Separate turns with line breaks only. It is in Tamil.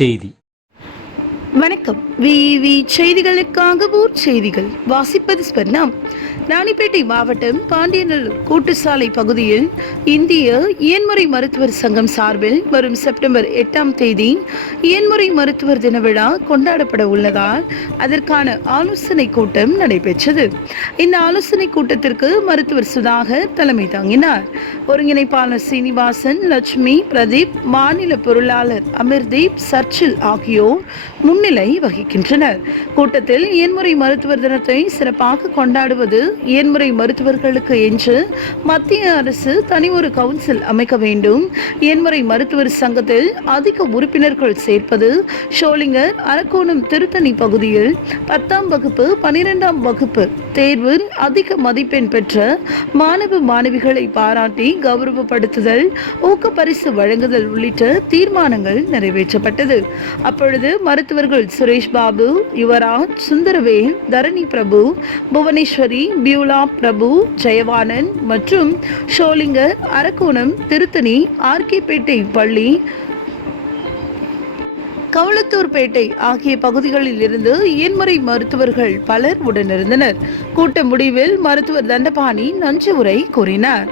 செய்தி
வணக்கம். விவி செய்திகளுக்காக ஊர் செய்திகள். வாசிப்பது ஸ்பர்ணா ராணிப்பேட்டை மாவட்டம் பாண்டியநல்லூர் கூட்டுசாலை பகுதியில் இந்திய இயன்முறை மருத்துவர் சங்கம் சார்பில் வரும் செப்டம்பர் எட்டாம் தேதி இயன்முறை மருத்துவர் தின விழா கொண்டாடப்பட உள்ளதால் அதற்கான ஆலோசனை கூட்டம் நடைபெற்றது. இந்த ஆலோசனை கூட்டத்திற்கு மருத்துவர் சுதாகர் தலைமை தாங்கினார். ஒருங்கிணைப்பாளர் சீனிவாசன் லட்சுமி பிரதீப் மாநில பொருளாளர் அமிர்தீப் சர்ச்சில் ஆகியோர் முன்னிலை வகிக்கின்றனர். கூட்டத்தில் இயன்முறை மருத்துவர் தினத்தை சிறப்பாக கொண்டாடுவது இயன்முறை மருத்துவர்களுக்கு என்று மத்திய அரசு தனி ஒரு கவுன்சில் அமைக்க வேண்டும். இயன்முறை மருத்துவர் சங்கத்தில் அதிக உறுப்பினர்கள் சேர்ப்பது ஷோலிங்கர் அரக்கோணம் திருத்தணி பகுதியில் பத்தாம் வகுப்பு பனிரெண்டாம் வகுப்பு தேர்வில் அதிக மதிப்பெண் பெற்ற மாணவ மாணவிகளை பாராட்டி கௌரவப்படுத்துதல் ஊக்க பரிசு வழங்குதல் உள்ளிட்ட தீர்மானங்கள் நிறைவேற்றப்பட்டது. அப்பொழுது மருத்துவர்கள் சுரேஷ் பாபு யுவராஜ் சுந்தரவேல் தரணி பிரபு புவனேஸ்வரி பியூலா பிரபு ஜெயவானன் மற்றும் ஷோலிங்கர் அரக்கோணம் திருத்தணி ஆர்கேபேட்டை பள்ளி கவளத்தூர்பேட்டை ஆகிய பகுதிகளில் இருந்து இயன்முறை மருத்துவர்கள் பலர் உடனிருந்தனர். கூட்ட முடிவில் மருத்துவர் தண்டபாணி நஞ்சு உரை கூறினார்.